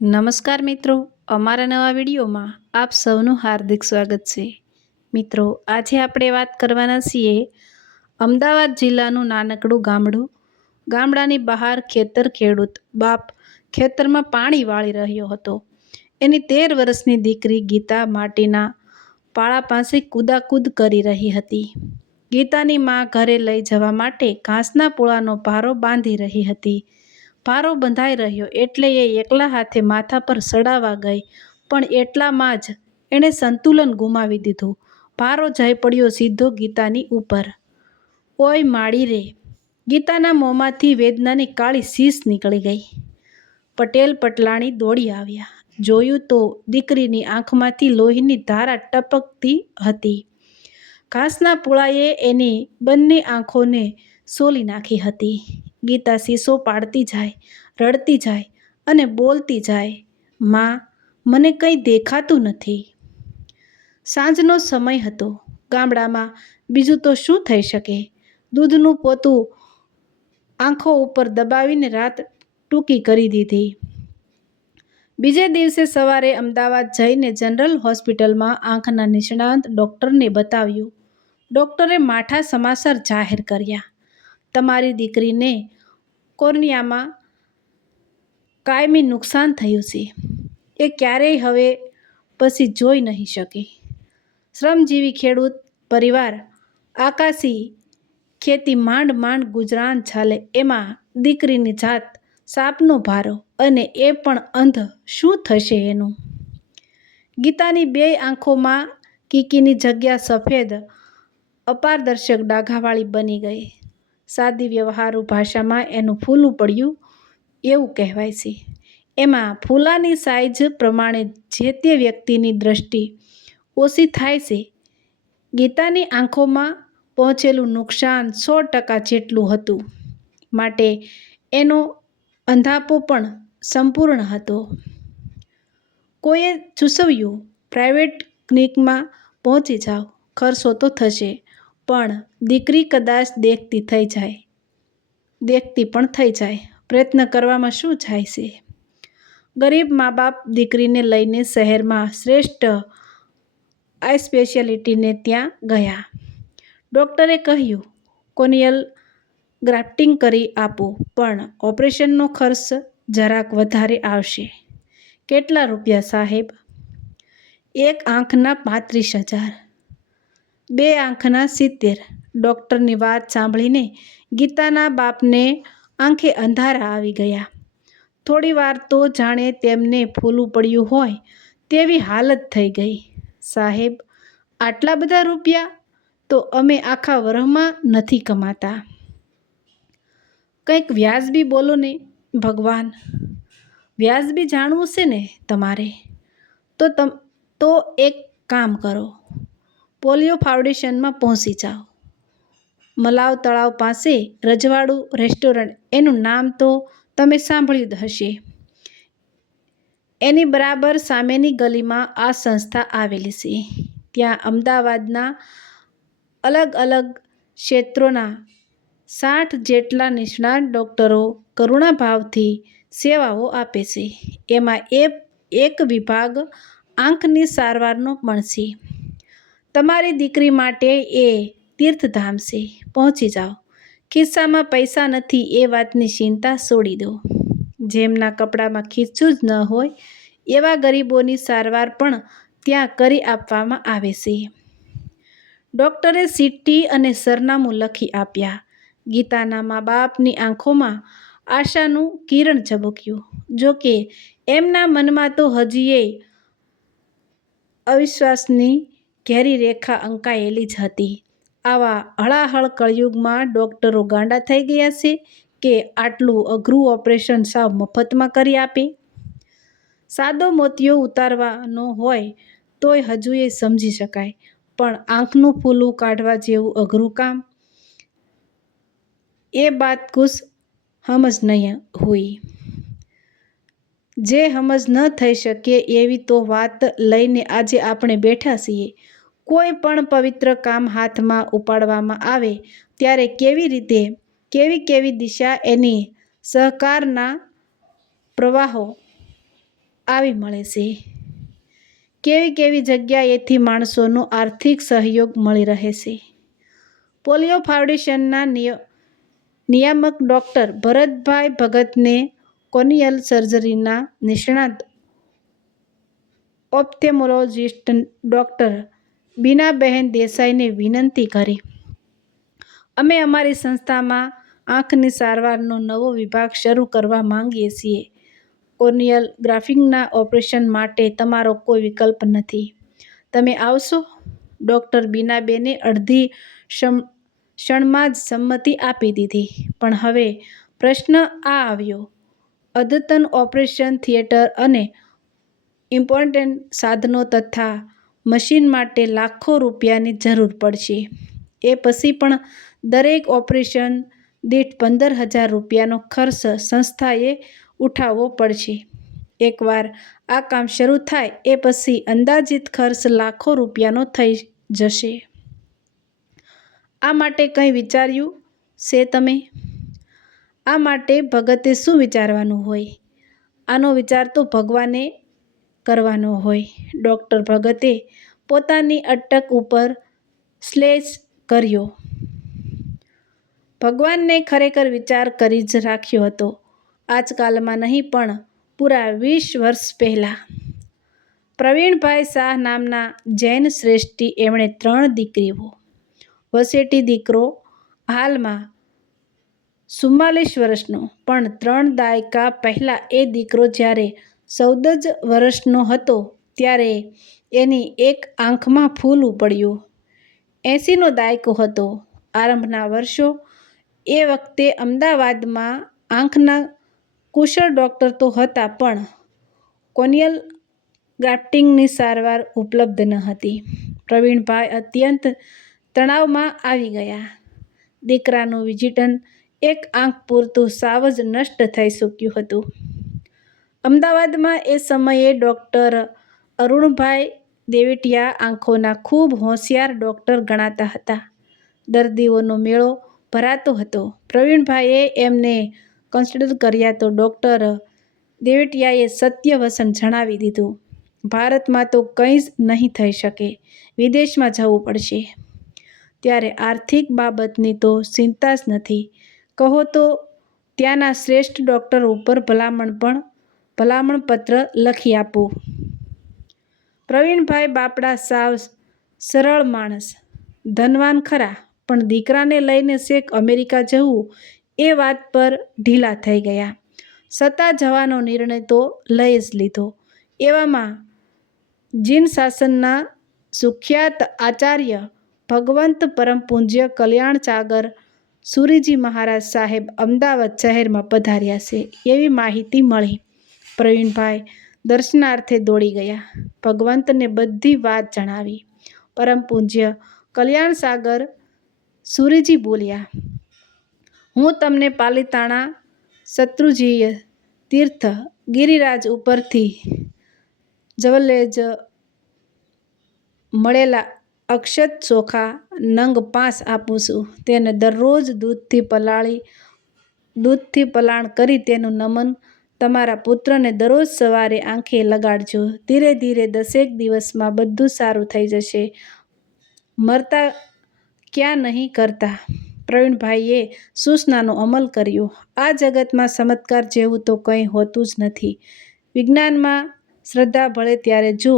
નમસ્કાર મિત્રો, અમારા નવા વિડીયોમાં આપ સૌનું હાર્દિક સ્વાગત છે. મિત્રો, આજે આપણે વાત કરવાના છીએ અમદાવાદ જિલ્લાનું નાનકડું ગામડું. ગામડાની બહાર ખેડૂત બાપ ખેતરમાં પાણી વાળી રહ્યો હતો. એની 13 વર્ષની દીકરી ગીતા માટીના પાળા પાસે કૂદાકૂદ કરી રહી હતી. ગીતાની માં ઘરે લઈ જવા માટે ઘાસના પૂળાનો ભારો બાંધી રહી હતી. ભારો બંધાઈ રહ્યો એટલે એ એકલા હાથે માથા પર સડાવા ગઈ, પણ એટલામાં જ એણે સંતુલન ગુમાવી દીધું. ભારો જઈ પડ્યો સીધો ગીતાની ઉપર. ઓય માળી રે! ગીતાના મોંમાંથી વેદનાની કાળી શીશ નીકળી ગઈ. પટેલ પટલાણી દોડી આવ્યા. જોયું તો દીકરીની આંખમાંથી લોહીની ધારા ટપકતી હતી. ઘાસના પૂળાએ એની બંને આંખોને સોલી નાખી હતી. ગીતા શીશો પાડતી જાય, રડતી જાય અને બોલતી જાય, માં, મને કંઈ દેખાતું નથી. સાંજનો સમય હતો. ગામડામાં બીજું તો શું થઈ શકે? દૂધનું પોતું આંખો ઉપર દબાવીને રાત ટૂંકી કરી દીધી. બીજે દિવસે સવારે અમદાવાદ જઈને જનરલ હોસ્પિટલમાં આંખના નિષ્ણાંત ડૉક્ટરને બતાવ્યું. ડૉક્ટરે માઠા સમાચાર જાહેર કર્યા. તમારી દીકરીને કોર્નિયામાં કાયમી નુકસાન થયું છે. એ ક્યારેય હવે પછી જોઈ નહીં શકે. શ્રમજીવી ખેડૂત પરિવાર, આકાશી ખેતી માંડ ગુજરાન ચાલે એમાં દીકરીની જાત સાપનો ભારો, અને એ પણ અંધ. શું થશે એનું? ગીતાની 2 આંખોમાં કીકીની જગ્યા સફેદ અપારદર્શક ડાઘાવાળી બની ગઈ. સાદી વ્યવહારુ ભાષામાં એનું ફૂલું પડ્યું એવું કહેવાય છે. એમાં ફૂલાની સાઇઝ પ્રમાણે જે તે વ્યક્તિની દ્રષ્ટિ ઓછી થાય છે. ગીતાની આંખોમાં પહોંચેલું નુકસાન 100% જેટલું હતું, માટે એનો અંધાપો પણ સંપૂર્ણ હતો. કોઈએ સૂચવ્યું, પ્રાઇવેટ ક્લિનિકમાં પહોંચી જાઓ, ખર્ચો તો થશે, પણ દીકરી કદાચ દેખતી પણ થઈ જાય. પ્રયત્ન કરવામાં શું જાય છે? ગરીબ મા બાપ દીકરીને લઈને શહેરમાં શ્રેષ્ઠ આઈ સ્પેશિયાલિટીને ત્યાં ગયા. ડૉક્ટરે કહ્યું, કોર્નિયલ ગ્રાફ્ટિંગ કરી આપો, પણ ઓપરેશનનો ખર્ચ જરાક વધારે આવશે. કેટલા રૂપિયા સાહેબ? 1 આંખના 35,000, 2 આંખના 70. ડૉક્ટરની વાત સાંભળીને ગીતાના બાપને આંખે અંધારા આવી ગયા. થોડી વાર તો જાણે તેમને ફૂલું પડ્યું હોય તેવી હાલત થઈ ગઈ. સાહેબ, આટલા બધા રૂપિયા તો અમે આખા વરસમાં નથી કમાતા. કંઈક વ્યાજબી બોલો ને ભગવાન! વ્યાજબી જાણવું છે ને તમારે? તો એક કામ કરો, પોલિયો ફાઉન્ડેશનમાં પહોંચી જાઓ. મલાવ તળાવ પાસે રજવાડું રેસ્ટોરન્ટ, એનું નામ તો તમે સાંભળ્યું જ હશે. એની બરાબર સામેની ગલીમાં આ સંસ્થા આવેલી છે. ત્યાં અમદાવાદના અલગ અલગ ક્ષેત્રોના 60 જેટલા નિષ્ણાત ડૉક્ટરો કરુણાભાવથી સેવાઓ આપે છે. એમાં એક વિભાગ આંખની સારવારનો પણ છે. તમારી દીકરી માટે એ તીર્થધામ છે. પહોંચી જાઓ. ખિસ્સામાં પૈસા નથી એ વાતની ચિંતા છોડી દો. જેમના કપડામાં ખીચું જ ન હોય એવા ગરીબોની સારવાર પણ ત્યાં કરી આપવામાં આવે છે. ડૉક્ટરે ચિઠ્ઠી અને સરનામું લખી આપ્યા. ગીતાના મા બાપની આંખોમાં આશાનું કિરણ ઝબક્યું. જોકે એમના મનમાં તો હજીએ અવિશ્વાસની ઘેરી રેખા અંકાયેલી જ હતી. આવા હળાહળ કળિયુગમાં ડૉક્ટરો ગાંડા થઈ ગયા છે કે આટલું અઘરું ઓપરેશન સાવ મફતમાં કરી આપે? સાદો મોતિયો ઉતારવાનો હોય તોય હજુય સમજી શકાય, પણ આંખનું ફૂલું કાઢવા જેવું અઘરું કામ? એ બાત કુછ સમજ નહીં હુઈ. જે સમજ ન થઈ શકે એવી તો વાત લઈને આજે આપણે બેઠા છીએ. કોઈ પણ પવિત્ર કામ હાથમાં ઉપાડવામાં આવે ત્યારે કેવી દિશા એની સહકારના પ્રવાહો આવી મળે છે. કેવી કેવી જગ્યાએથી માણસોનો આર્થિક સહયોગ મળી રહે છે. પોલિયો ફાઉન્ડેશનના નિયામક ડૉક્ટર ભરતભાઈ ભગતને કોર્નિયલ સર્જરીના નિષ્ણાત ઓપ્થેમોલોજિસ્ટ ડૉક્ટર બીનાબહેન દેસાઈને વિનંતી કરી. અમે અમારી સંસ્થામાં આંખની સારવારનો નવો વિભાગ શરૂ કરવા માંગીએ છીએ. કોર્નિયલ ગ્રાફ્ટિંગના ઓપરેશન માટે તમારો કોઈ વિકલ્પ નથી. તમે આવશો? ડૉક્ટર બીનાબેને અડધી ક્ષણમાં જ સંમતિ આપી દીધી. પણ હવે પ્રશ્ન આ આવ્યો, અદ્યતન ઓપરેશન થિયેટર અને ઇમ્પોર્ટન્ટ સાધનો તથા મશીન માટે લાખો રૂપિયાની જરૂર પડશે. એ પછી પણ દરેક ઓપરેશન દીઠ 15,000 રૂપિયાનો ખર્ચ સંસ્થાએ ઉઠાવવો પડશે. એકવાર આ કામ શરૂ થાય એ પછી અંદાજિત ખર્ચ લાખો રૂપિયાનો થઈ જશે. આ માટે કંઈ વિચાર્યું છે તમે? આ માટે ભગતે શું વિચારવાનું હોય? આનો વિચાર તો ભગવાને કરવાનો હોય. ડૉક્ટર ભગતે પોતાની અટક ઉપર સ્લેશ કર્યો. ભગવાનને ખરેખર વિચાર કરી જ રાખ્યો હતો. આજકાલમાં નહીં પણ પૂરા 20 વર્ષ પહેલાં. પ્રવીણભાઈ શાહ નામના જૈન શ્રેષ્ઠી, એમણે 3 દીકરીઓ. વસેટી દીકરો હાલમાં 44 વર્ષનો, પણ 3 દાયકા પહેલાં એ દીકરો જ્યારે 14 જ વર્ષનો હતો ત્યારે એની એક આંખમાં ફૂલ પડ્યું. 80નો દાયકો હતો. આરંભના વર્ષો. એ વખતે અમદાવાદમાં આંખના કુશળ ડૉક્ટર તો હતા, પણ કોર્નિયલ ગ્રાફ્ટિંગની સારવાર ઉપલબ્ધ ન હતી. પ્રવીણભાઈ અત્યંત તણાવમાં આવી ગયા. દીકરાનું વિઝન એક આંખ પૂરતું સાવ જ નષ્ટ થઈ ચૂક્યું હતું. અમદાવાદમાં એ સમયે ડૉક્ટર અરુણભાઈ દેવટિયા આંખોના ખૂબ હોશિયાર ડૉક્ટર ગણાતા હતા. દર્દીઓનો મેળો ભરાતો હતો. પ્રવીણભાઈએ એમને કન્સલ્ટ કર્યા તો ડૉક્ટર દેવટિયાએ સત્ય વચન જણાવી દીધું, ભારતમાં તો કંઈ જ નહીં થઈ શકે, વિદેશમાં જવું પડશે. ત્યારે આર્થિક બાબતની તો ચિંતા જ નથી. કહો તો ત્યાંના શ્રેષ્ઠ ડૉક્ટર ઉપર ભલામણપત્ર લખી આપું. પ્રવીણભાઈ બાપડા સાવ સરળ માણસ, ધનવાન ખરા, પણ દીકરાને લઈને છેક અમેરિકા જવું એ વાત પર ઢીલા થઈ ગયા. છતાં જવાનો નિર્ણય તો લઈ જ લીધો. એવામાં જીન શાસનના સુખ્યાત આચાર્ય ભગવંત પરમ પૂજ્ય કલ્યાણ સાગર સુરીજી મહારાજ સાહેબ અમદાવાદ શહેરમાં પધાર્યા છે એવી માહિતી મળી. પ્રવીણભાઈ દર્શનાર્થે દોડી ગયા. ભગવંતને બધી વાત જણાવી. પરમ પૂજ્ય કલ્યાણ સાગર સુરીજી બોલ્યા, હું તમને પાલિતાણા શત્રુંજય તીર્થ ગિરિરાજ ઉપરથી જવલ્લે જ મળેલા અક્ષત ચોખા નંગ 5 આપું છું. તેને દરરોજ દૂધથી પલાણ કરી તેનું નમન તમારા પુત્રને દરરોજ સવારે આંખે લગાડજો. ધીરે ધીરે 10 દિવસમાં બધું સારું થઈ જશે. મરતા ક્યાં નહીં કરતા. પ્રવીણભાઈએ સૂચનાનો અમલ કર્યો. આ જગતમાં ચમત્કાર જેવું તો કંઈ હોતું જ નથી. વિજ્ઞાનમાં શ્રદ્ધા ભળે ત્યારે જો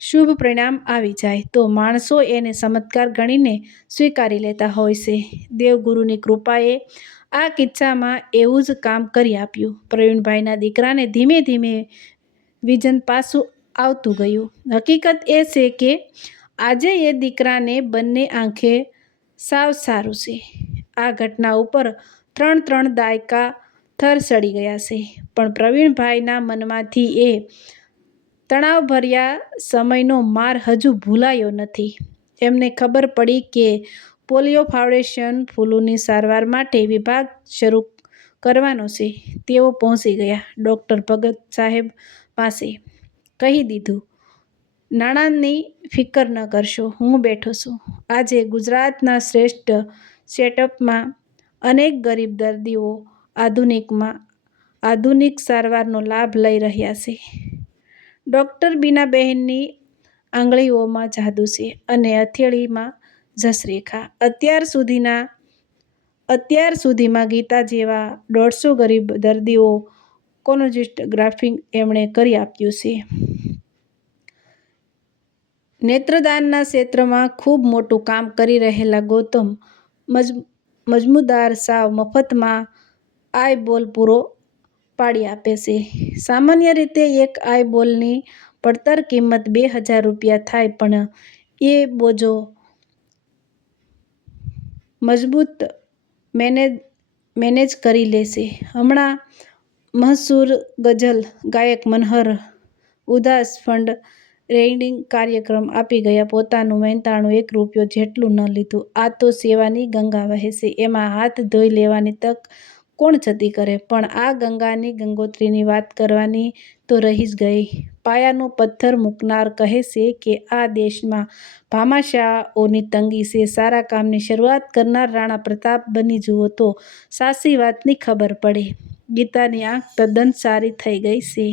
શુભ પરિણામ આવી જાય તો માણસો એને ચમત્કાર ગણીને સ્વીકારી લેતા હોય છે. દેવગુરુની કૃપાએ આ કિસ્સામાં એવું જ કામ કરી આપ્યું. પ્રવીણભાઈના દીકરાને ધીમે ધીમે વિઝન પાછું આવતું ગયું. હકીકત એ છે કે આજે એ દીકરાને બંને આંખે સાવ સારું છે. આ ઘટના ઉપર 3 દાયકા થર ચડી ગયા છે, પણ પ્રવીણભાઈના મનમાંથી એ તણાવભર્યા સમયનો માર હજુ ભૂલાયો નથી. એમને ખબર પડી કે પોલિયો ફાઉન્ડેશન ફૂલની સારવાર માટે વિભાગ શરૂ કરવાનો છે. તેઓ પહોંચી ગયા ડૉક્ટર ભગત સાહેબ પાસે. કહી દીધું, નાણાંની ફિકર ન કરશો, હું બેઠો છું. આજે ગુજરાતના શ્રેષ્ઠ સેટઅપમાં અનેક ગરીબ દર્દીઓ આધુનિકમાં આધુનિક સારવારનો લાભ લઈ રહ્યા છે. ડૉક્ટર બીનાબહેનની આંગળીઓમાં જાદુ છે અને હથેળીમાં જસરેખા. અત્યાર સુધીમાં ગીતા જેવા 150 ગરીબ દર્દીઓ કોન્જેસ્ટોગ્રાફી એમણે કરી આપ્યું છે. નેત્રદાનના ક્ષેત્રમાં ખૂબ મોટું કામ કરી રહેલા ગૌતમ મજમુદાર સાવ મફતમાં આઈબોલ પૂરો પાડી આપે છે. સામાન્ય રીતે એક આઈબોલની પડતર કિંમત 2000 રૂપિયા થાય, પણ એ બોજો મજબૂત મેનેજ કરી લે છે. હમણાં મશહૂર ગઝલ ગાયક મનહર ઉદાસ ફંડ રેઇઝિંગ કાર્યક્રમ આપી ગયા. પોતાનું મહેનતાણું 1 રૂપિયો જેટલું ન લીધું. આ તો સેવાની ગંગા વહે છે, એમાં હાથ ધોઈ લેવાની તક કોણ જતી કરે? પણ આ ગંગાની ગંગોત્રીની વાત કરવાની તો રહી જ ગઈ. પાયાનો પથ્થર મૂકનાર કહે છે કે આ દેશમાં ભામાશાહોની તંગી છે. સારા કામની શરૂઆત કરનાર રાણા પ્રતાપ બની જુઓ તો સાચી વાતની ખબર પડે. ગીતાની આંખ તદ્દન સારી થઈ ગઈ છે.